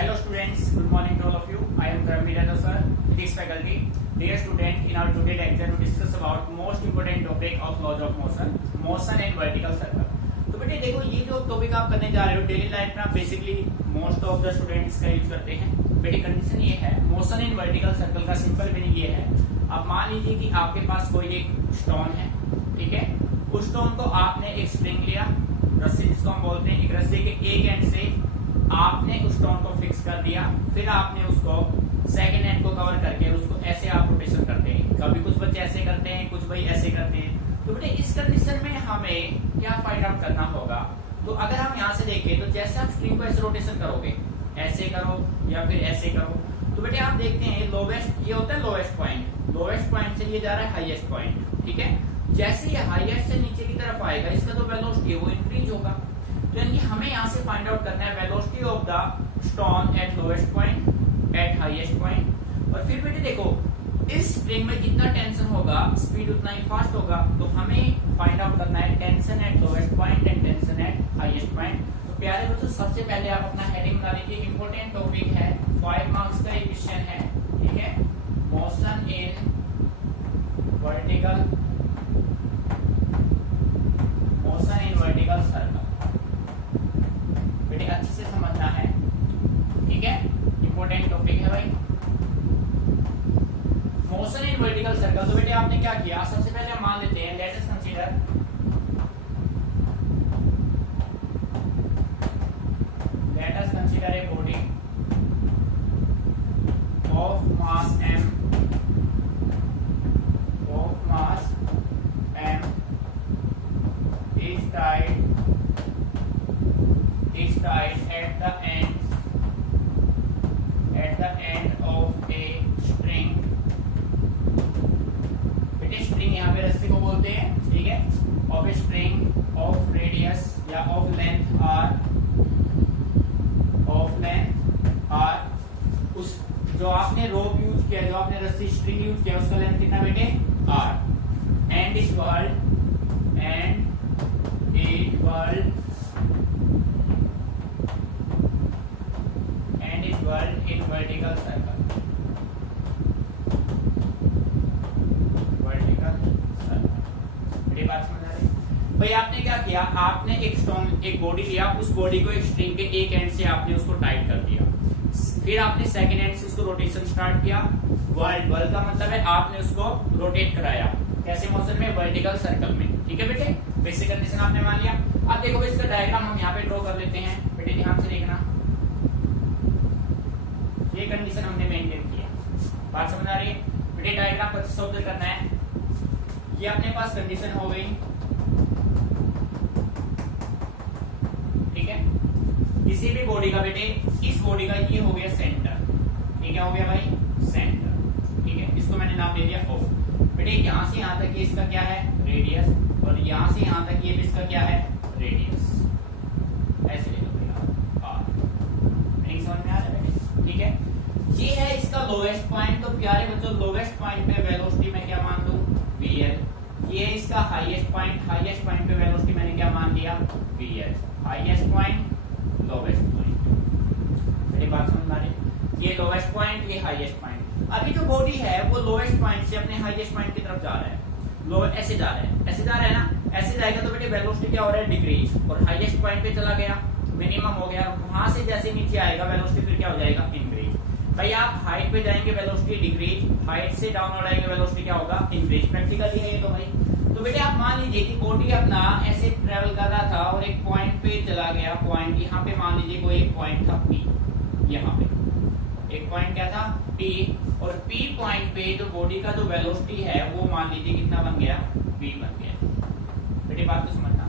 Hello students, good morning to all of you. I am Karamveer sir, physics faculty. Dear student, in our today lecture we discuss about most important topic of laws of motion and vertical circle. तो बेटे देखो ये जो topic आप करने जा रहे हो डेली लाइफ में आप basically most of the students का यूज करते हैं। बेटे कंडीशन ये है, मोशन इन वर्टिकल सर्कल का सिंपल मीनिंग ये है, आप मान लीजिए कि आपके पास कोई एक स्टोन है, ठीक है। उस स्टोन को आपने एक स्ट्रिंग लिया, रस्सी जिसको हम बोलते हैं, एक रस्सी के एक एंड से आपने उस स्टोन को फिक्स कर दिया, फिर आपने उसको सेकंड एंड को कवर करके उसको ऐसे आप रोटेशन करते हैं। कभी कुछ बच्चे ऐसे करते हैं, कुछ भाई ऐसे करते हैं। तो बेटे इस कंडीशन में हमें क्या फाइंड आउट करना होगा? तो अगर हम यहाँ से देखें तो जैसे आप स्ट्रिंग को ऐसे रोटेशन करोगे, ऐसे करो या फिर ऐसे करो, तो बेटे आप देखते हैं लोवेस्ट ये होता है लोवेस्ट पॉइंट से ये जा रहा है हाईएस्ट पॉइंट, ठीक है। जैसे ये हाईएस्ट से नीचे की तरफ आएगा, इसका जो वेलोसिटी है वो इंक्रीज होगा। तो यानी हमें यहाँ से फाइंड आउट करना है velocity of the stone eight lowest point, eight highest point. और फिर बेटे देखो इस स्प्रिंग में जितना टेंशन होगा स्पीड उतना ही फास्ट होगा। तो हमें फाइंड आउट करना है tension eight lowest point and tension at highest point. तो प्यारे बच्चों सबसे पहले आप अपना हेडिंग बना लीजिए, इंपॉर्टेंट टॉपिक है, 5 मार्क्स का एक क्वेश्चन है, ठीक है। मोशन इन वर्टिकल सर्कल, बेटे अच्छे से समझना है, ठीक है। इंपॉर्टेंट टॉपिक है भाई मोशन इन वर्टिकल सर्कल। तो बेटे आपने क्या किया, सबसे पहले हम मान लेते हैं, let us consider a body of mass m is tied at the end of a string। बेटे स्ट्रिंग यहाँ पे रस्सी को बोलते हैं, ठीक है। Of a string of radius या ऑफ लेंथ आर, उस जो आपने रोप यूज किया, जो आपने रस्सी स्ट्रिंग यूज किया, उसका लेंथ कितना बेटे r. And is whirled in vertical circle, मेरी बात समझ आ रही? भाई आपने क्या किया, आपने एक बॉडी लिया, उस बॉडी को एक स्ट्रिंग के एक एंड से आपने उसको टाइट कर दिया, फिर आपने सेकंड एंड से उसको रोटेशन स्टार्ट किया। वर्ल्ड का मतलब है आपने उसको रोटेट कराया, कैसे मोशन में, वर्टिकल सर्कल में, ठीक है बेटे। बेसिक कंडीशन आपने मान लिया। अब देखो इसका डायग्राम हम यहाँ पे ड्रॉ कर लेते हैं, बेटे ध्यान से देखना, ये कंडीशन हमने मेंटेन किया, बात समझ आ रही है? बेटे डायग्राम को अच्छे से ऑब्जर्व करना है। ये अपने पास कंडीशन हो गई, ठीक है। किसी भी बॉडी का बेटे, इस बॉडी का ये हो गया सेंटर, ये क्या हो गया भाई सेंटर, ठीक है। इसको मैंने नाम दे दिया O। बेटे यहाँ से यहाँ तक ये इसका क्या है रेडियस, और यहाँ से यहाँ तक ये भी इसका क्या है रेडियस, ऐसे ले लो भैया R। नहीं समझ में आ रहा है बेटे, ठीक है। ये है इसका लोवेस्ट पॉइंट। तो प्यारे बच्चों लोवेस्ट पॉइंट पे वेलोसिटी मैं क्या मान दूं VL। ये इसका हाईएस्ट पॉइंट पे वेलोसिटी मैंने क्या मान लिया VH। Highest point lowest point, मेरी बात समझ में आ रही? ये लोवेस्ट पॉइंट, ये हाईएस्ट पॉइंट। अभी जो बॉडी है वो लोवेस्ट पॉइंट से अपने हाईएस्ट पॉइंट की तरफ जा रहा है, ऐसे जा रहा है ना, ऐसे जाएगा तो बेटे वेलोसिटी क्या हो रहा है डिक्रीज, और हाईएस्ट पॉइंट पे चला गया, मिनिमम हो गया, वहां से जैसे नीचे आएगा वेलोसिटी फिर क्या हो जाएगा इंक्रीज। भाई आप हाइट पे जाएंगे वेलोसिटी डिक्रीज, हाइट से डाउनवर्ड आएंगे वेलोसिटी क्या होगा इंक्रीज। प्रैक्टिकली है ये तो भाई। तो बेटे आप मान लीजिए कि बॉडी अपना ऐसे ट्रेवल कर रहा था और एक पॉइंट पे चला गया, पॉइंट यहाँ पे मान लीजिए कोई एक पॉइंट था P, यहाँ पे एक पॉइंट क्या था P, और P पॉइंट पे जो बॉडी का जो वेलोसिटी है वो मान लीजिए कितना बन गया V बन गया। बेटे बात तो समझना,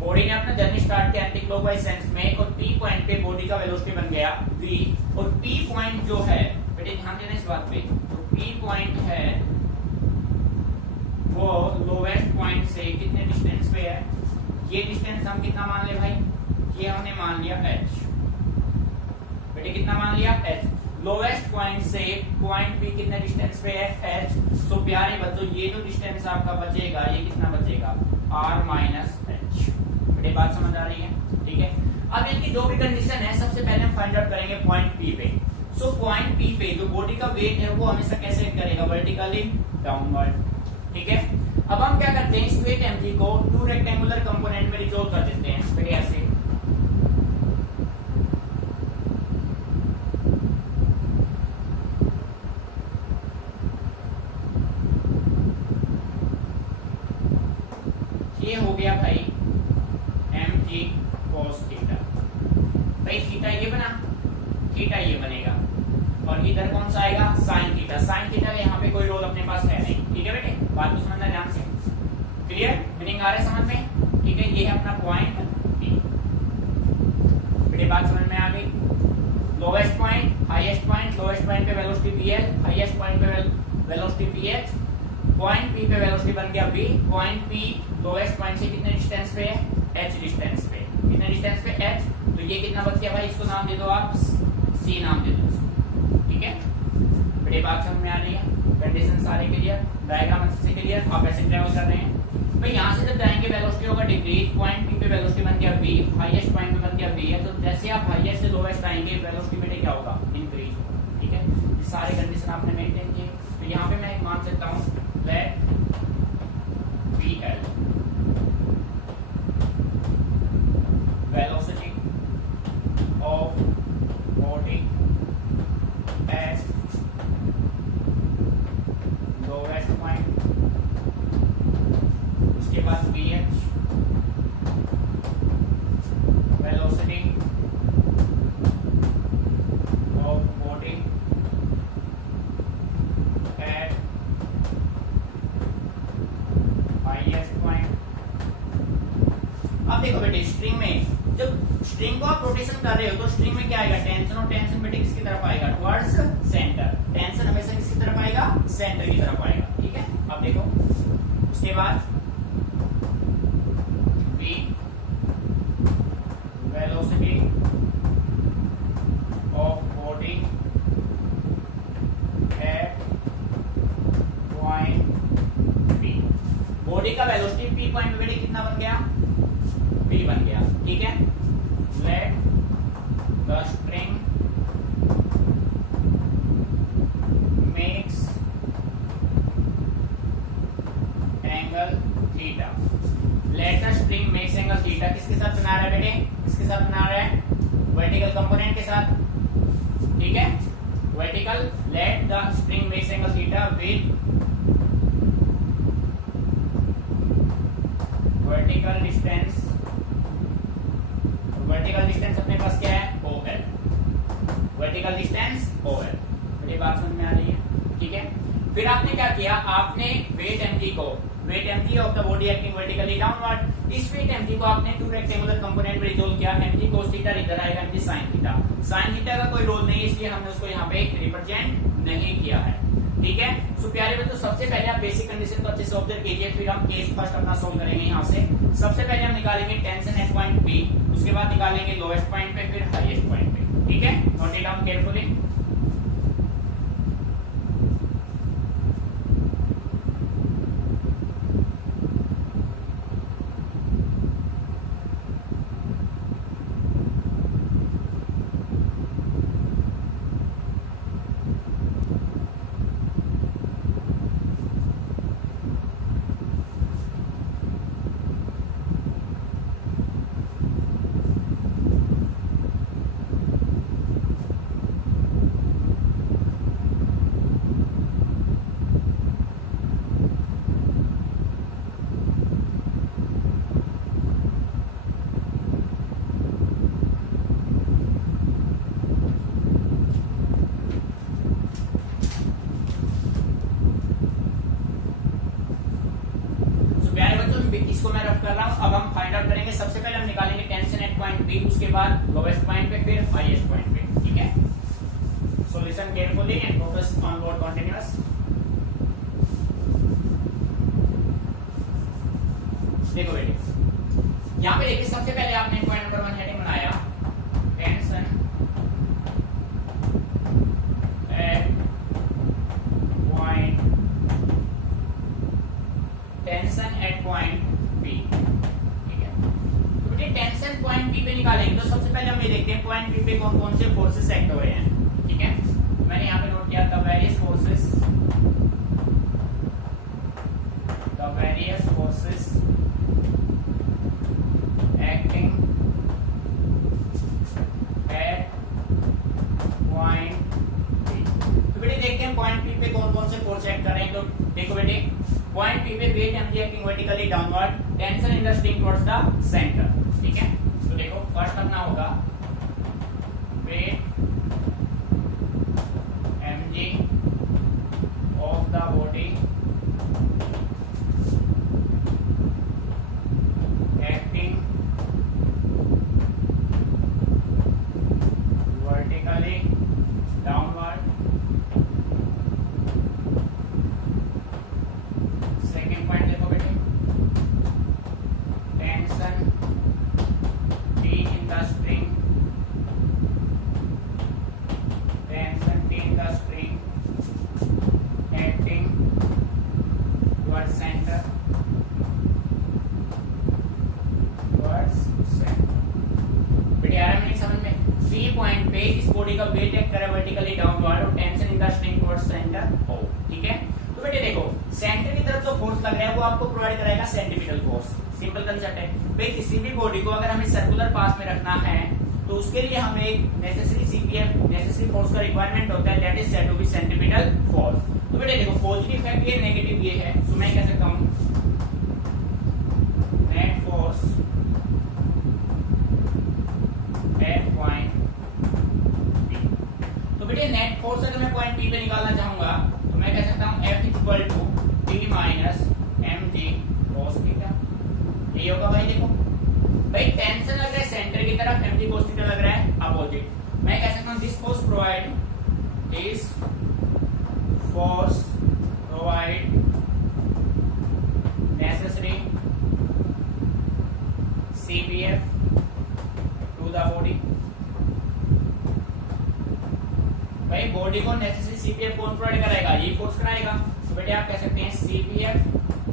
बॉडी ने अपना जर्नी स्टार्ट किया एंटी क्लॉकवाइज सेंस में, और P पॉइंट पे बॉडी का वेलोसिटी बन गया V, और P पॉइंट जो है बेटे ध्यान देना इस बात पे, तो P पॉइंट है वो लोवेस्ट पॉइंट से कितने डिस्टेंस पे है, ये डिस्टेंस हम कितना मान ले भाई, ये हमने मान लिया h। बेटे कितना मान लिया h। लोवेस्ट पॉइंट से पॉइंट P कितने डिस्टेंस पे है h। तो प्यारे बच्चों ये जो डिस्टेंस आपका बचेगा ये कितना बचेगा r माइनस h। बेटे बात समझ आ रही है? ठीक है। अब इनकी जो भी कंडीशन है सबसे पहले हम फाइंड आउट करेंगे पॉइंट पी पे। सो पॉइंट पी पे जो बॉडी का वेट है वो हमेशा कैसे करेगा, वर्टिकली डाउनवर्ड, ठीक है। अब हम क्या करते हैं, इस वेट mg को टू रेक्टेंगुलर कंपोनेंट में रिजॉल्व कर देते हैं, फिर ऐसे ये हो गया भाई mg cos थीटा। भाई थीटा ये बना, थीटा ये बनेगा, और इधर कौन सा आएगा, साइन थीटा। साइन थीटा का यहाँ पे कोई रोल अपने पास है नहीं, ठीक है बेटे, बात को समझना ध्यान से, क्लियर, मीनिंग आ रहा है समझ में, ठीक है। ये है अपना पॉइंट P, बेटे बात समझ में आ गई। Lowest point, highest point, lowest point पे वेलोसिटी pl, हाईएस्ट पॉइंट पे वेलोसिटी ph, पॉइंट P पे वेलोसिटी बन गया v, point P lowest point से कितने डिस्टेंस पे है, h डिस्टेंस पे, कितने डिस्टेंस पे h, तो ये कितना बच गया भाई, इसको नाम दे दो आप c नाम दे दो, ठीक है। बड़ी बात समझ में आ रही है, कंडीशन सारे क्लियर, डायग्राम अच्छे से क्लियर, आप ऐसे ट्रैवल कर रहे हैं भाई। यहां से जब जाएंगे वेलोसिटी होगा डिक्रीज, पॉइंट P पे वेलोसिटी बन गया v, हाईएस्ट पॉइंट पे बन गया v है, तो जैसे आप हाईएस्ट से लोवेस्ट आएंगे वेलोसिटी पे क्या होगा, इंक्रीज होगा, ठीक है। ये सारे कंडीशन आपने मेंटेन किए, तो यहां पे मैं एक मान सकता हूं late vl velocity of body at lowest point, उसके बाद vh velocity of body at highest point। अब देखो बेटे स्ट्रिंग में जब स्ट्रिंग को आप रोटेशन कर रहे हो तो स्ट्रिंग में क्या आएगा, टेंशन, और टेंशन बेटे किसकी तरफ आएगा, टुवर्ड्स सेंटर। टेंशन हमेशा किसकी तरफ आएगा, सेंटर की तरफ आएगा, ठीक है। अब देखो उसके बाद v velocity of body at point P, body का वेलोसिटी P पॉइंट पे बेटे कितना बन गया, v बन गया, ठीक है। Let the string makes angle theta. Let the string makes angle theta किसके साथ बना रहा है बेटे, किसके साथ बना रहा है, वर्टिकल कंपोनेंट के साथ, ठीक है। Vertical, let the string makes angle theta with vertical distance. Vertical distance अपने पास क्या है, OL, वर्टिकल डिस्टेंस OL, मेरी बात समझ में आ रही है, ठीक है। फिर आपने क्या किया, आपने वेट mg को, weight mg of the body acting vertically downward, इस वेट mg को आपने टू रेक्टेंगुलर कंपोनेंट में रिजॉल्व किया, mg cos थीटा, इधर आएगा mg sin theta. sin theta का कोई रोल नहीं है इसलिए हमने उसको यहाँ पे रिप्रेजेंट नहीं किया है, ठीक है। सो प्यारे बच्चों सबसे पहले आप बेसिक कंडीशन को अच्छे से ऑब्जर्व कीजिए, फिर हम केस फर्स्ट अपना सोल्व करेंगे। यहाँ से सबसे पहले हम निकालेंगे टेंशन एट पॉइंट P, उसके बाद निकालेंगे लोएस्ट पॉइंट पे, फिर हाईएस्ट पॉइंट पे, ठीक है। Note it down carefully. इसको मैं रफ कर रहा हूं, अब हम फाइंड आउट करेंगे। सबसे पहले हम निकालेंगे टेंशन एट पॉइंट P, उसके बाद लोवेस्ट पॉइंट पे, फिर हाईएस्ट पॉइंट पे, ठीक है। So listen carefully and focus on board continuous. देखो बेटे यहाँ पे देखिए, सबसे पहले आपने पॉइंट नंबर 1 हेडिंग बनाया tension eight point, tension eight point P, ठीक है। तो बेटे टेंशन पॉइंट P पे निकालेंगे तो सबसे पहले हम ये देखते हैं पॉइंट पी पे कौन कौन से फोर्सेस एक्ट हो रहे हैं। ठीक है, मैंने यहाँ पे नोट किया the various forces acting at point P. तो बेटे देखते हैं पॉइंट पी पे कौन कौन से फोर्स एक्ट कर रहे हैं। तो देखो बेटे, पॉइंट पी पे weight mg acting vertically downward, tension in the string towards the centre. ठीक है, तो देखो फर्स्ट अपना होगा weight mg of the body acting vertically downward. Second point देखो बेटे, tension T in the string, tension T in the string acting towards center, towards center। बेटे आ रहा है मीनिंग समझ में? पी पॉइंट पे इस बॉडी का वेट एक्ट कर रहा है वर्टिकली डाउनवर्ड और tension in the string towards centre हो। ठीक है, तो बेटे देखो सेंटर की तरफ जो फोर्स लग रहा है वो आपको प्रोवाइड कराएगा सेंट्रीपिटल फोर्स। सिंपल कंसेप्ट है भाई, किसी भी बॉडी को अगर हमें सर्कुलर पाथ में रखना है तो उसके लिए हमें एक नेसेसरी सीपीएफ नेसेसरी फोर्स का रिक्वायरमेंट होता है, that is said to be centripetal force. तो बेटे देखो पॉजिटिव इफेक्ट ये, नेगेटिव ये है, तो मैं कह सकता हूं net force at point P. तो बेटे नेट फोर्स अगर मैं पॉइंट पी पे निकालना चाहूंगा तो मैं कह सकता हूं F equal to T minus mg cos theta. ये होगा भाई। देखो भाई टेंशन लग रहा है सेंटर की तरफ, mg cos थीटा लग रहा है अपोजिट। मैं कह सकता हूं this force provide necessary CPF to the body. भाई बॉडी को नेसेसरी CPF कौन प्रोवाइड कराएगा? ये फोर्स कराएगा। तो बेटे आप कह सकते हैं CPF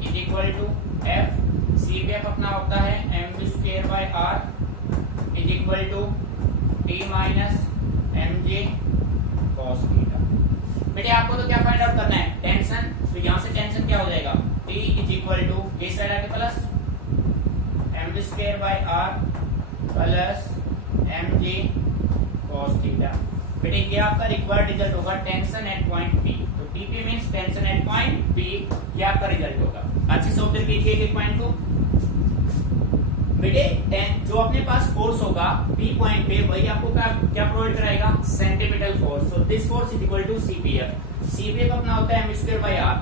is equal to F। CPF अपना होता है mv²/r is equal to T minus mg cos theta. बेटे आपको तो क्या फाइंड आउट करना है? टेंशन। तो यहां से टेंशन क्या हो जाएगा? T इज इक्वल टू ये साइड आके plus mv²/r plus mg cos theta. बेटे ये आपका रिक्वायर्ड रिजल्ट होगा टेंशन एट पॉइंट P। तो TP means tension eight point P, ये आपका रिजल्ट होगा। अच्छे से ऑब्जर्व कीजिए एक पॉइंट को। बेटे जो अपने पास फोर्स होगा P पॉइंट पे, वही आपको क्या प्रोवाइड कराएगा? Centripetal force. So this force is equal to CPF। CPF अपना होता है mv²/r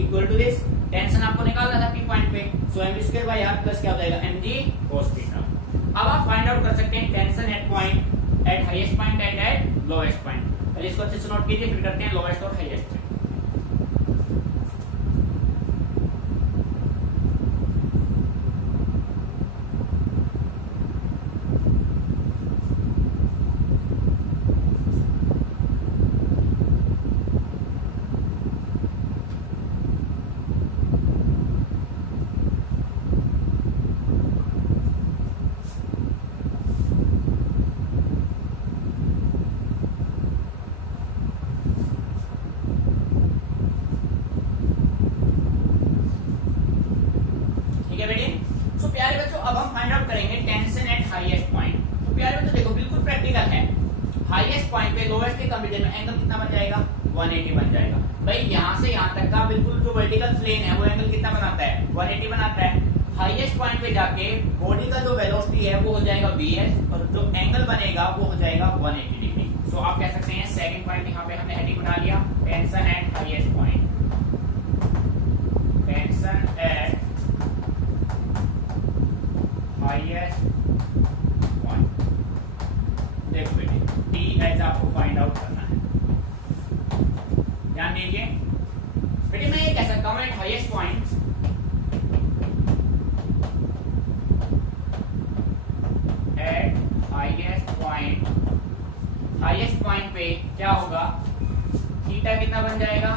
equal to this, tension आपको निकालना था P पॉइंट पे, सो mv²/r प्लस क्या हो जाएगा? mg cos theta. अब आप फाइंड आउट कर सकते हैं tension eight point, eight highest point and eight lowest point. पहले इसको अच्छे से नोट कीजिए, फिर करते हैं लोएस्ट और हाईएस्ट। प्यारे बच्चों अब हम फाइंड आउट करेंगे टेंशन एट हाईएस्ट पॉइंट। तो प्यारे बच्चों देखो बिल्कुल प्रैक्टिकल है। हाईएस्ट पॉइंट पे लोएस्ट के कंपेरिजन में एंगल कितना बन जाएगा? 180 बन जाएगा। भाई यहाँ से यहाँ तक का बिल्कुल जो वर्टिकल प्लेन है वो एंगल कितना बनाता है? 180 बनाता है। हाईएस्ट पॉइंट पे जाके बॉडी का जो वेलोसिटी है वो हो जाएगा vs और जो एंगल बनेगा वो हो जाएगा 180 डिग्री। सो आप कह सकते हैं सेकंड पॉइंट यहाँ पे हमने हेडिंग बना लिया tension at highest point. Tension at highest point. देखो बेटे टी एच आपको फाइंड आउट करना है, ध्यान दीजिए बेटे। मैं ये कह सकता हूं eight highest point highest point पे क्या होगा? थीटा कितना बन जाएगा?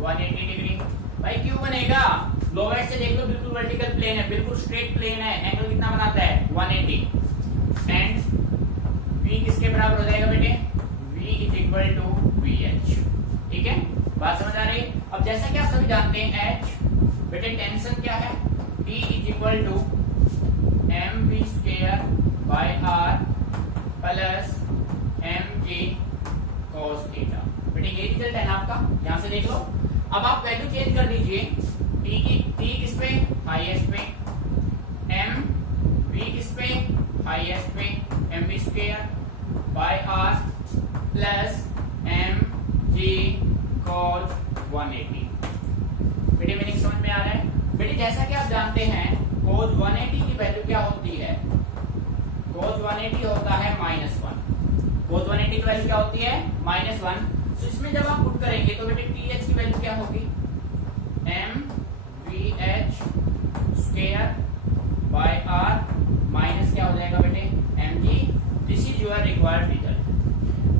180 डिग्री। भाई क्यों बनेगा? लोवेस्ट से देख लो बिल्कुल वर्टिकल प्लेन है, बिल्कुल स्ट्रेट प्लेन है, एंगल कितना बनाता है? 180। एंड जानते हैं एच, बेटे टेंशन क्या है, T is equal to mv square by r plus mg cos theta. बेटे ये रिजल्ट है ना आपका, यहां से देख लो। अब आप वैल्यू चेंज कर दीजिए, T किस पे, हाईएस्ट पे, v किस पे, हाईएस्ट पे, mv square by r plus mg cos 180। बेटे मीनिंग समझ में आ रहा है? बेटे जैसा कि आप जानते हैं cos 180 की वैल्यू क्या होती है, cos 180 होता है -1। cos 180 की वैल्यू क्या होती है, -1। तो इसमें जब आप पुट करेंगे तो बेटे th की वैल्यू क्या होगी, mvh square by r minus क्या हो जाएगा बेटे mg। This is your required result.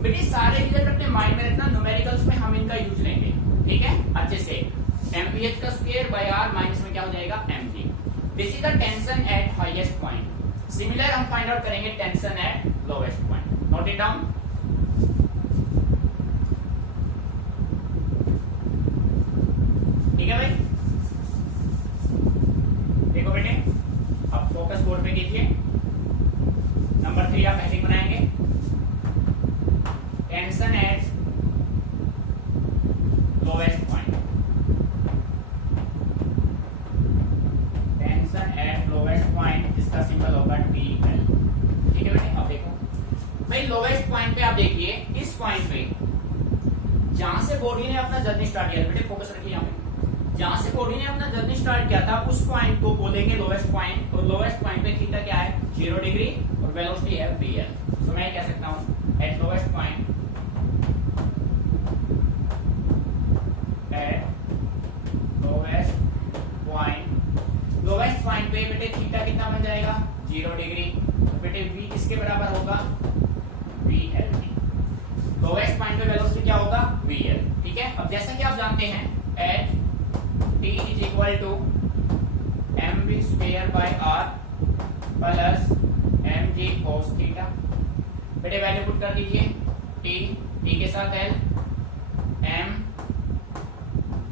बेटे सारे रिजल्ट अपने माइंड में रखना, न्यूमेरिकल्स में हम इनका यूज लेंगे, ठीक है अच्छे से। mvh का स्क्वायर बाय r माइनस में क्या हो जाएगा mg। This is the tension at highest point. Similar हम फाइंड आउट करेंगे tension eight lowest point. Note it down. ठीक है भाई, देखो बेटे अब फोकस बोर्ड पे कीजिए। नंबर 3 आप हेडिंग बनाएंगे, tension eight lowest point. Tension eight lowest point, जिसका सिंबल होगा TL। ठीक है बेटे, अब देखो भाई लोवेस्ट पॉइंट पे आप देखिए, इस पॉइंट पे जहां से बॉडी ने अपना जर्नी स्टार्ट किया, बेटे फोकस रखिए यहाँ पे, जहां से बॉडी ने अपना जर्नी स्टार्ट किया था उस पॉइंट को बोलेंगे लोवेस्ट पॉइंट। और लोवेस्ट पॉइंट पे थीटा क्या है, 0 डिग्री, और वेलोसिटी है vl। तो मैं कह सकता हूं at lowest point, lowest point पे बेटे थीटा कितना बन जाएगा, 0 डिग्री। तो बेटे v किसके बराबर होगा, vl। लोवेस्ट पॉइंट पे वेलोसिटी क्या होगा, vl। ठीक है, अब जैसा कि आप जानते हैं at T is equal to mv square by r plus mg cos theta. बेटे वैल्यू पुट कर दीजिए, T के साथ L, m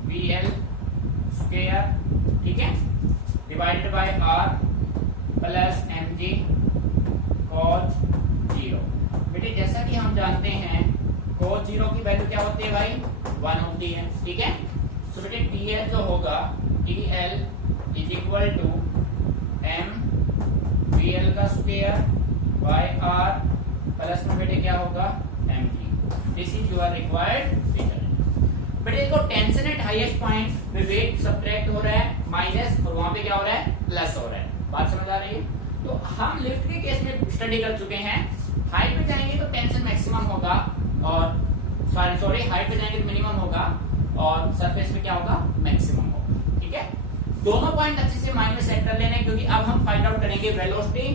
vl स्क्वायर, ठीक है, divided by r plus mg cos 0। बेटे जैसा कि हम जानते हैं cos 0 की वैल्यू क्या होती है भाई, 1 होती है। ठीक है, तो बेटे TL जो होगा, TL is equal to m vl का स्क्वायर बाय r प्लस में बेटे क्या होगा mg। This is your required result. बेटे देखो टेंशन एट हाईएस्ट पॉइंट में वेट सब्ट्रैक्ट हो रहा है माइनस, और वहां पे क्या हो रहा है, प्लस हो रहा है। बात समझ आ रही है? तो हम लिफ्ट के केस में स्टडी कर चुके हैं, हाइट पे जाएंगे तो टेंशन मैक्सिमम होगा, और सॉरी हाइट पे जाएंगे तो मिनिमम होगा, और सरफेस पे क्या होगा, मैक्सिमम होगा। ठीक है, दोनों पॉइंट अच्छे से माइंड में सेट कर लेने, क्योंकि अब हम फाइंड आउट करेंगे velocity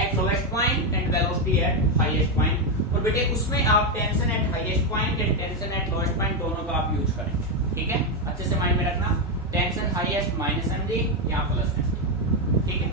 at lowest point and velocity at highest point. और बेटे उसमें आप tension at highest point and tension eight lowest point दोनों का आप यूज करेंगे। ठीक है, अच्छे से माइंड में रखना, टेंशन हाईएस्ट माइनस mg, यहाँ प्लस mg। ठीक है,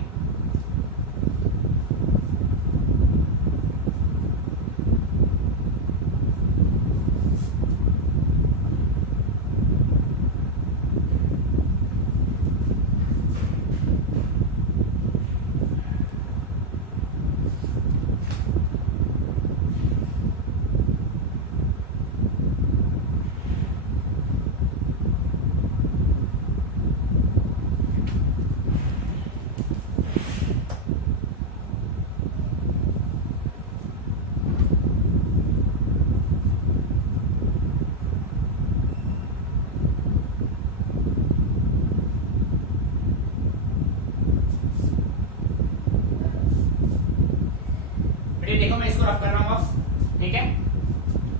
देखो मैं इसको रफ कर रहा हूं अब। ठीक है,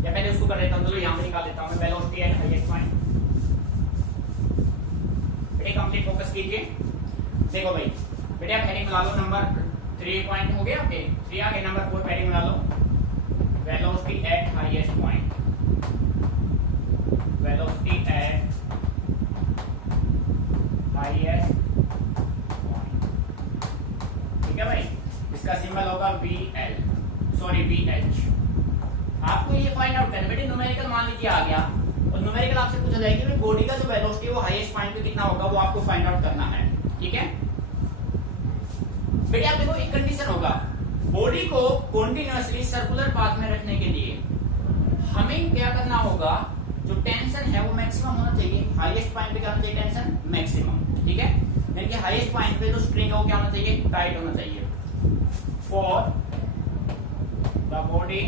या पहले उसको कर लेता हूं, चलो यहां पे निकाल लेता हूं मैं वेलोसिटी एट हाईएस्ट पॉइंट। बेटे कंप्लीट फोकस कीजिए। देखो भाई बेटे आप हेडिंग बना लो, नंबर 3 पॉइंट हो गया आपके, 3 आ गए, नंबर 4 हेडिंग बना लो, velocity at highest point. Velocity at highest point. ठीक है भाई, इसका सिंबल होगा VL, सॉरी VH। आपको ये फाइंड आउट करना, बेटे न्यूमेरिकल मान लीजिए आ गया, और न्यूमेरिकल आपसे पूछा जाएगी कि बॉडी का जो वेलोसिटी वो हाईएस्ट पॉइंट पे कितना होगा, वो आपको फाइंड आउट करना है। ठीक है बेटे, आप देखो एक कंडीशन होगा, बॉडी को कॉन्टिन्यूअसली सर्कुलर पाथ में रखने के लिए हमें क्या करना होगा, जो टेंशन है वो मैक्सिमम होना चाहिए। हाईएस्ट पॉइंट पे क्या होना चाहिए, टेंशन मैक्सिमम। ठीक है, यानी कि हाईएस्ट पॉइंट पे जो स्ट्रिंग है वो क्या होना चाहिए, टाइट होना चाहिए। For the body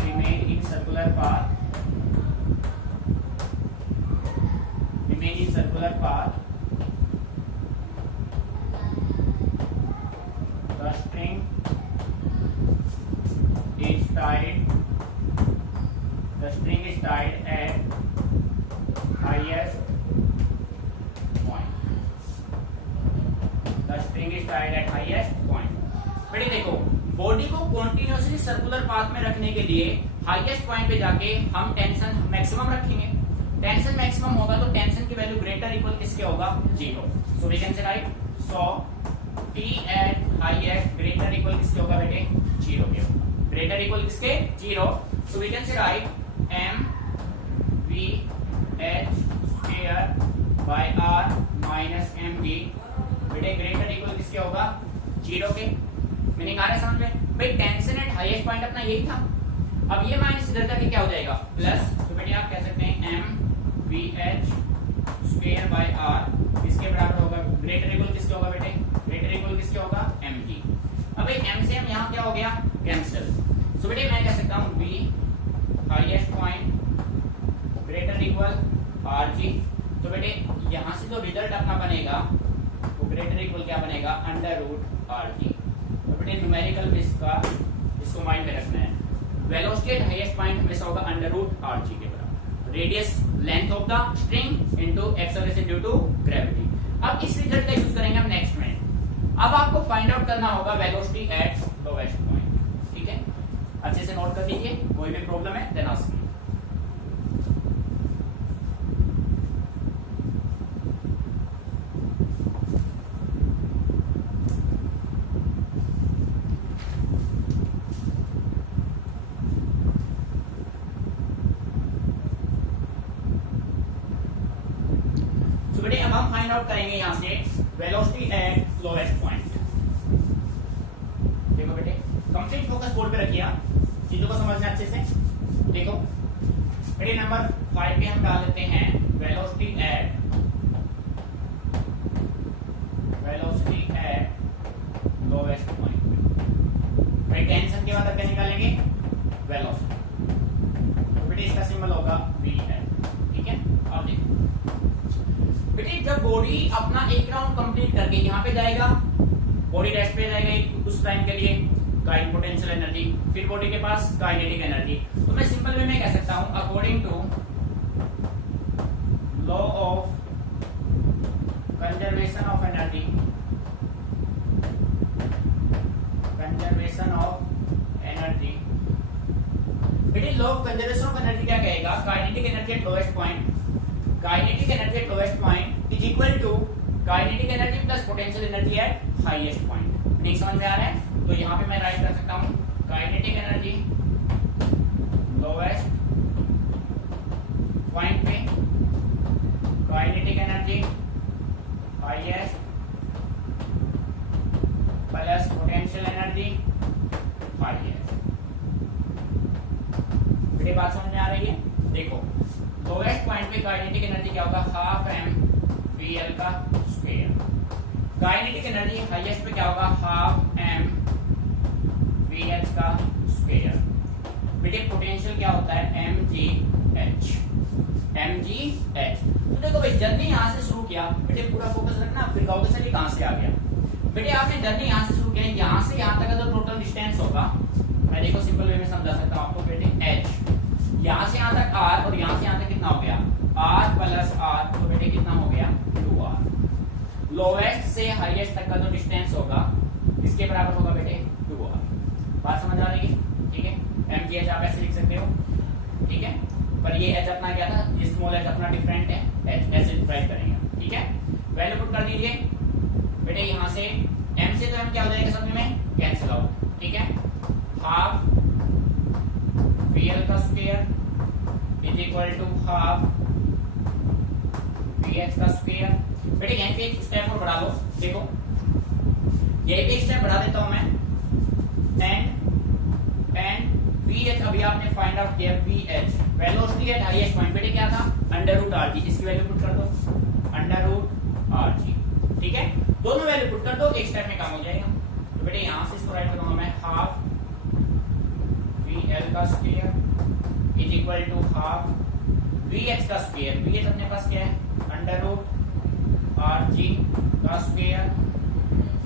remain in circular path, the string is tied at highest point। बेटे देखो, बॉडी को कॉन्टिन्यूअसली सर्कुलर पाथ में रखने के लिए हाईएस्ट पॉइंट पे जाके हम टेंशन मैक्सिमम रखेंगे। टेंशन मैक्सिमम होगा तो टेंशन की वैल्यू ग्रेटर इक्वल किसके होगा, 0। So we can say right, so T at highest greater equal किसके होगा बेटे, 0 के होगा। ग्रेटर इक्वल किसके, 0। So we can say right mvh square by r minus mg। बेटे ग्रेटर इक्वल किसके होगा, 0 के। मीनिंग आ रहा है समझ में भाई, टेंशन एट हाईएस्ट पॉइंट अपना यही था। अब ये माइनस इधर जाके क्या हो जाएगा, प्लस। तो बेटे आप कह सकते हैं mvh स्क्वायर बाय r इसके बराबर होगा, ग्रेटर इक्वल किसके होगा बेटे, ग्रेटर इक्वल किसके होगा, mg। अब भाई m से m यहाँ क्या हो गया, कैंसिल। सो बेटे मैं कह सकता हूँ v highest point greater equal rg। तो बेटे यहाँ से जो रिजल्ट अपना बनेगा वो ग्रेटर इक्वल क्या बनेगा, अंडर रूट rg। तो बेटे न्यूमेरिकल में इसको माइंड में रखना है। वेलोसिटी एट हाईएस्ट पॉइंट हमेशा होगा अंडर रूट rg के बराबर। Radius length of the string into acceleration due to gravity. अब इस रिजल्ट का यूज करेंगे हम नेक्स्ट में। अब आपको फाइंड आउट करना होगा वेलोसिटी एट लोएस्ट पॉइंट। ठीक है, अच्छे से नोट कर लीजिए, कोई भी प्रॉब्लम है देन आस्क मी। अब हम फाइंड आउट करेंगे यहां से वेलोसिटी एट लोएस्ट पॉइंट। देखो बेटे, कंप्लीट फोकस बोर्ड पे रखिए, चीजों को समझना अच्छे से। देखो बेटे, नंबर 5 पे हम डाल देते हैं वेलोसिटी एट लोएस्ट पॉइंट। भाई टेंशन के बाद क्या निकालेंगे, वेलोसिटी। तो बेटे इसका सिंबल होगा v है। ठीक है, अब देखो बेटे, जब बॉडी अपना एक राउंड कंप्लीट करके यहाँ पे जाएगा, बॉडी रेस्ट पे जाएगा उस टाइम के लिए, काइनेटिक पोटेंशियल एनर्जी, फिर बॉडी के पास काइनेटिक एनर्जी। तो मैं सिंपल वे में कह सकता हूं, according to law of conservation of energy, बेटे law of conservation of energy क्या कहेगा, kinetic energy at lowest point, kinetic energy at lowest point is equal to kinetic energy plus potential energy at highest point. नहीं समझ में आ रहा है, तो यहाँ पे मैं राइट कर सकता हूँ काइनेटिक एनर्जी लोएस्ट पॉइंट पे, kinetic energy highest plus potential energy highest. मेरी बात समझ में आ रही है? देखो लोएस्ट पॉइंट पे काइनेटिक एनर्जी क्या होगा, हाफ एम वी एल का स्क्वायर। काइनेटिक एनर्जी हाईएस्ट पे क्या होगा, हाफ एम वी एच का स्क्वायर। बेटे पोटेंशियल क्या होता है, m g h, m g h. तो देखो भाई जर्नी यहां से शुरू किया, बेटे पूरा फोकस रखना, फिर कहोगे सर ये कहां से आ गया। बेटे आपने जर्नी यहां से शुरू किया, यहां से यहां तक का जो टोटल डिस्टेंस होगा, मैं देखो सिंपल वे में समझा सकता हूं आपको बेटे, एच यहां से यहां तक r और यहां से यहां तक कितना हो गया, r प्लस r, तो बेटे कितना हो गया 2r। लोएस्ट से हाईएस्ट तक का जो डिस्टेंस होगा इसके बराबर होगा बेटे 2r। बात समझ आ रही है? ठीक है, mgh आप ऐसे लिख सकते हो। ठीक है, पर ये h अपना क्या था, ये स्मॉल h अपना डिफरेंट है, h ऐसे राइट करेंगे। ठीक है, वैल्यू पुट कर दीजिए बेटे, यहां से m से तो m क्या हो जाएगा, समझ में कैंसिल आउट। ठीक है, हाफ वी एल का square is equal to half v H का स्क्वायर। बेटे यहीं पे एक स्टेप और बढ़ा लो, देखो यहीं पे एक स्टेप बढ़ा देता हूं मैं। एंड वी एच अभी आपने फाइंड आउट किया, V H velocity at highest point. बेटे क्या था, अंडर रूट आर जी, इसकी वैल्यू पुट कर दो, अंडर रूट आर जी। ठीक है, दोनों वैल्यू पुट कर दो, एक स्टेप में काम हो जाएगा। तो बेटे यहां से इसको राइट करूंगा मैं, हाफ वी एल का square is equal to half v H का स्क्वायर। वी एच अपने पास क्या है, अंडर रूट आर जी का स्क्वायर।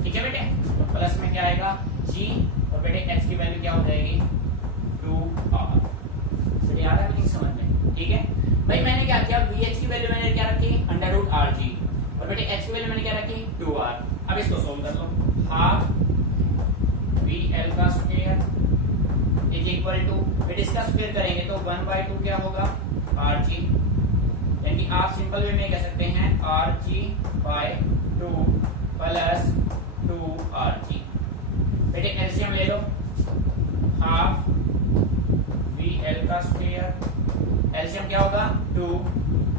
ठीक है बेटे, तो प्लस में क्या आएगा जी, और बेटे एच की वैल्यू क्या हो जाएगी 2r। बेटे आ रहा है मीनिंग समझ में? ठीक है भाई, मैंने क्या किया, वी एच की वैल्यू मैंने क्या रखी अंडर रूट आर जी, और बेटे एच की वैल्यू मैंने क्या रखी 2r। अब इसको सोल्व कर लो, हाफ वी एल का स्क्वायर इज इक्वल टू, बेटे इसका स्क्वायर करेंगे तो 1/2 क्या होगा आर जी, यानी आप सिंपल वे में कह सकते हैं R G by 2 plus 2 R G. बेटे एलसीएम ले लो, हाफ वी एल का स्क्वायर, एलसीएम क्या होगा 2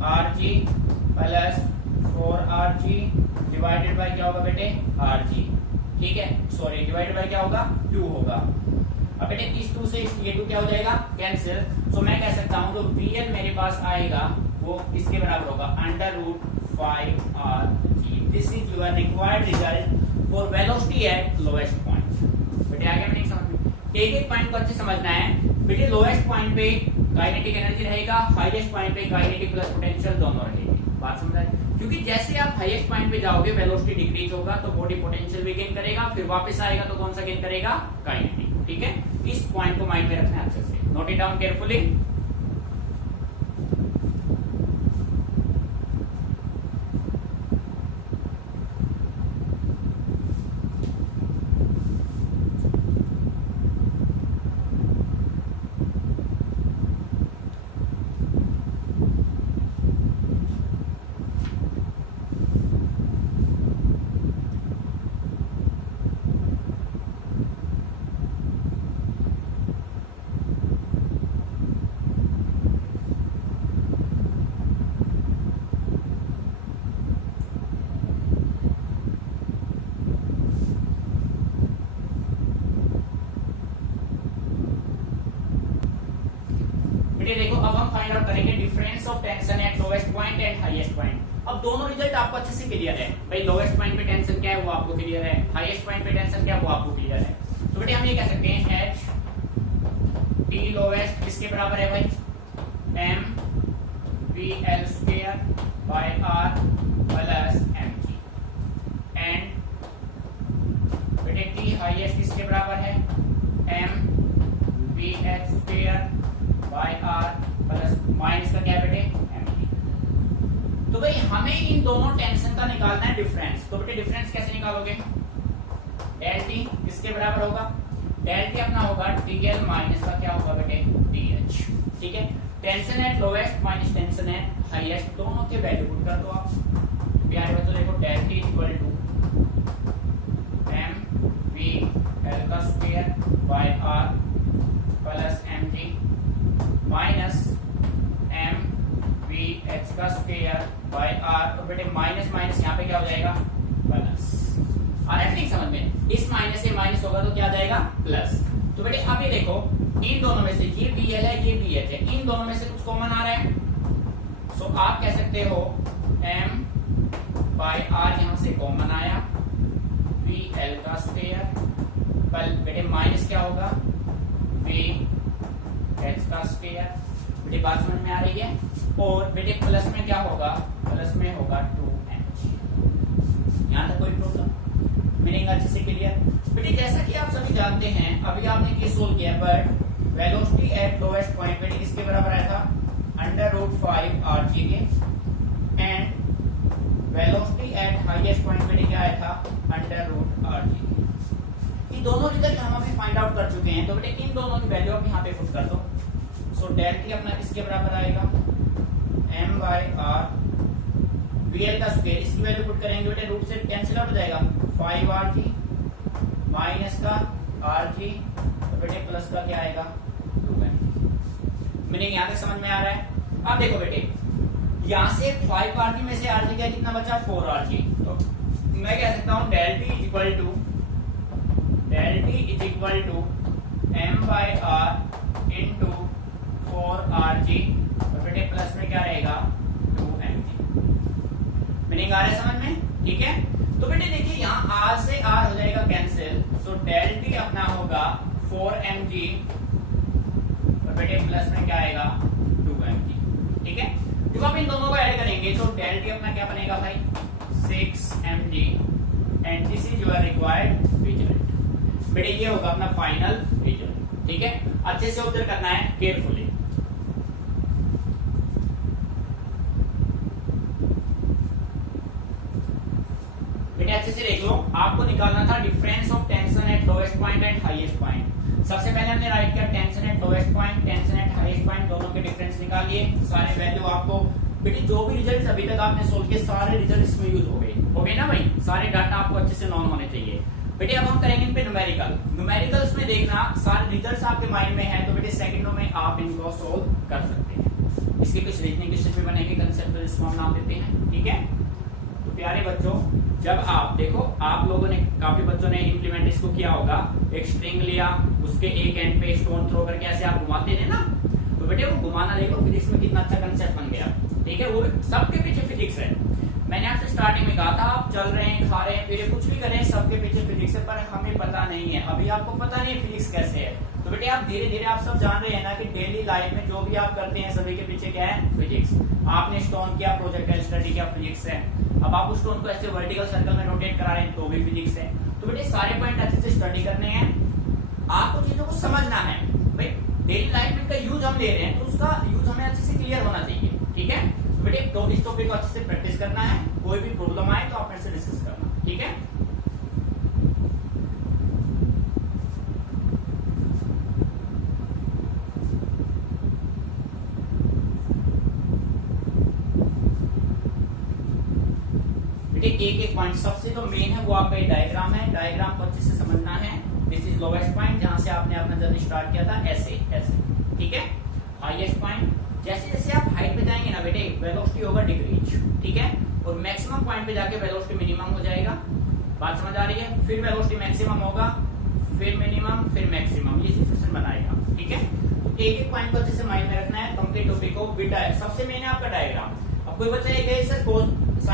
R G plus 4 R G divided by क्या होगा बेटे आर जी। ठीक है, सॉरी डिवाइडेड बाय क्या होगा 2 होगा। अब बेटे इस 2 से ये 2 क्या हो जाएगा कैंसिल, तो मैं कह सकता हूं जो वीएल मेरे पास आएगा वो इसके बराबर होगा under root 5 R G. This is your required result for velocity at lowest point. बेटे आगे मैंने समझ में एक पॉइंट को अच्छे समझना है। बेटे लोएस्ट पॉइंट पे काइनेटिक एनर्जी रहेगा, हाईएस्ट पॉइंट पे काइनेटिक प्लस पोटेंशियल दोनों रहेगी। बात समझ आए? क्योंकि जैसे आप हाईएस्ट पॉइंट पे जाओगे वेलोसिटी डिक्रीज होगा तो बॉडी पोटेंशियल भी गेन करेगा, फिर वापस आएगा तो कौन सा गेन करेगा काइनेटिक। ठीक है, इस पॉइंट को माइंड में रखना है अच्छे से, नोट इट डाउन केयरफुली। बेटे देखो अब हम फाइंड आउट करेंगे difference of tension eight lowest point and highest point. अब दोनों रिजल्ट आपको अच्छे से क्लियर है भाई, लोएस्ट पॉइंट पे टेंशन क्या है वो आपको क्लियर है, हाईएस्ट पॉइंट पे टेंशन क्या है वो आपको क्लियर है। तो बेटे हम ये कह सकते हैं एच टी लोएस्ट किसके बराबर है भाई, M we L square by R plus M G. And बेटे टी हाईएस्ट किसके बराबर है, M we H square by R plus minus का क्या है बेटे एम टी। तो भाई हमें इन दोनों टेंशन का निकालना है डिफरेंस। तो बेटे डिफरेंस कैसे निकालोगे, डेल टी किसके बराबर होगा, डेल टी अपना होगा टीएल माइनस का क्या होगा बेटे टीएच। ठीक है, tension eight lowest minus tension at highest, दोनों के वैल्यू पुट कर दो आप। प्यारे बच्चों देखो del T equal to M V L का square by R plus M G minus M V H का स्क्वायर बाय आर। और बेटे माइनस माइनस यहाँ पे क्या हो जाएगा प्लस। आ रहा है ठीक समझ में, इस माइनस से माइनस होगा तो क्या आ जाएगा प्लस। तो बेटे अब ये देखो इन दोनों में से ये वी एल है ये वी एच है, इन दोनों में से कुछ कॉमन आ रहा है, सो आप कह सकते हो एम बाय आर यहां से कॉमन आया, वी एल का स्क्वायर पर बेटे माइनस क्या होगा वी एच का स्क्वायर। बेटे बात समझ में आ रही है, और बेटे प्लस में क्या होगा, प्लस में होगा 2h। यहां तक कोई प्रॉब्लम, मीनिंग अच्छे से क्लियर। बेटे जैसा कि आप सभी जानते हैं अभी आपने ये सोल्व किया, but velocity at lowest point बेटे किसके बराबर आया था अंडर रूट 5 आर जी के, and velocity at highest point बेटे क्या आया था अंडर रूट आर जी। ये दोनों रिजल्ट हम अभी फाइंड आउट कर चुके हैं, तो बेटे इन दोनों की वैल्यू आप यहाँ पे पुट कर दो। सो डेल टी अपना किसके बराबर आएगा M by R V L का स्क्वायर, इसकी वैल्यू पुट करेंगे बेटे रूट से कैंसिल आउट हो जाएगा 5 आर जी माइनस का आर जी, तो बेटे प्लस का क्या आएगा 2m। मीनिंग यहाँ तक समझ में आ रहा है। अब देखो बेटे यहां से 5rg में से rg क्या कितना बचा 4rg, तो मैं कह सकता हूं del t is equal to m/r into 4rg और बेटे प्लस में क्या रहेगा 2mg। मीनिंग आ रहा है समझ में, ठीक है। तो बेटे देखिए यहाँ r से r हो जाएगा कैंसिल, सो del t अपना होगा 4mg और बेटे प्लस में क्या आएगा 2mg, ठीक है। जब आप इन दोनों को ऐड करेंगे तो del t अपना क्या बनेगा भाई 6mg and this is your required result. बेटे ये होगा अपना फाइनल रिजल्ट, ठीक है। अच्छे से ऑब्जर्व करना है केयरफुली। बेटे अच्छे से देख लो, आपको निकालना था difference of tension eight lowest point and highest point. सबसे पहले हमने राइट किया tension eight lowest point, tension at highest point, दोनों के डिफरेंस निकालिए। सारे वैल्यू आपको बेटे जो भी रिजल्ट अभी तक आपने सोल्व किए सारे रिजल्ट इसमें यूज हो गए ना भाई, सारे डाटा आपको अच्छे से नॉन होने चाहिए। बेटे अब हम करेंगे इन पे न्यूमेरिकल्स में देखना सारे रिजल्ट्स आपके माइंड में है तो बेटे सेकंडों में आप इनको सोल्व कर सकते हैं। इसके कुछ रीजनिंग क्वेश्चन भी बनेंगे, कंसेप्ट जिसको हम नाम देते हैं, ठीक है। तो प्यारे बच्चों जब आप देखो आप लोगों ने काफी बच्चों ने इम्प्लीमेंट इसको किया होगा, एक स्ट्रिंग लिया उसके एक एंड पे स्टोन थ्रो करके ऐसे आप घुमाते थे ना, तो बेटे वो घुमाना देखो फिजिक्स में कितना अच्छा कंसेप्ट बन गया, ठीक है। वो सबके पीछे फिजिक्स है। मैंने आपसे स्टार्टिंग में कहा था आप चल रहे हैं खा रहे हैं फिर कुछ भी कर रहे हैं सबके पीछे फिजिक्स है, पर हमें पता नहीं है, अभी आपको पता नहीं है फिजिक्स कैसे है। तो बेटे आप धीरे धीरे आप सब जान रहे हैं ना कि डेली लाइफ में जो भी आप करते हैं सभी के पीछे क्या है फिजिक्स। आपने स्टोन किया प्रोजेक्ट स्टडी किया फिजिक्स है, अब आप उस स्टोन को ऐसे वर्टिकल सर्कल में रोटेट करा रहे हैं तो भी फिजिक्स है। तो बेटे सारे पॉइंट अच्छे से स्टडी करने हैं, आपको चीजों को समझना है भाई। डेली लाइफ में का यूज हम ले रहे हैं तो उसका यूज हमें अच्छे से क्लियर होना चाहिए, ठीक है। तो बेटे तो इस टॉपिक को अच्छे से प्रैक्टिस करना है, कोई भी प्रॉब्लम आए तो आप मेरे से डिस्कस करना, ठीक है। एक एक पॉइंट सबसे जो मेन है वो आपका डायग्राम है, डायग्राम को अच्छे से समझना है। दिस इज लोवेस्ट पॉइंट जहां से आपने अपना जर्नी स्टार्ट किया था ऐसे ऐसे, ठीक है। हाईएस्ट पॉइंट जैसे जैसे आप हाइट पे जाएंगे ना बेटे वेलोसिटी होगा डिक्रीज, ठीक है। और मैक्सिमम पॉइंट पे जाके वेलोसिटी मिनिमम हो जाएगा, बात समझ आ रही है। फिर वेलोसिटी मैक्सिमम होगा, फिर मिनिमम, फिर मैक्सिमम, ये सिचुएशन बनाएगा, ठीक है। तो एक एक पॉइंट को अच्छे से माइंड में रखना है। कंप्लीट टॉपिक को सबसे मेन है आपका डायग्राम। अब कोई बच्चा ये कहे सर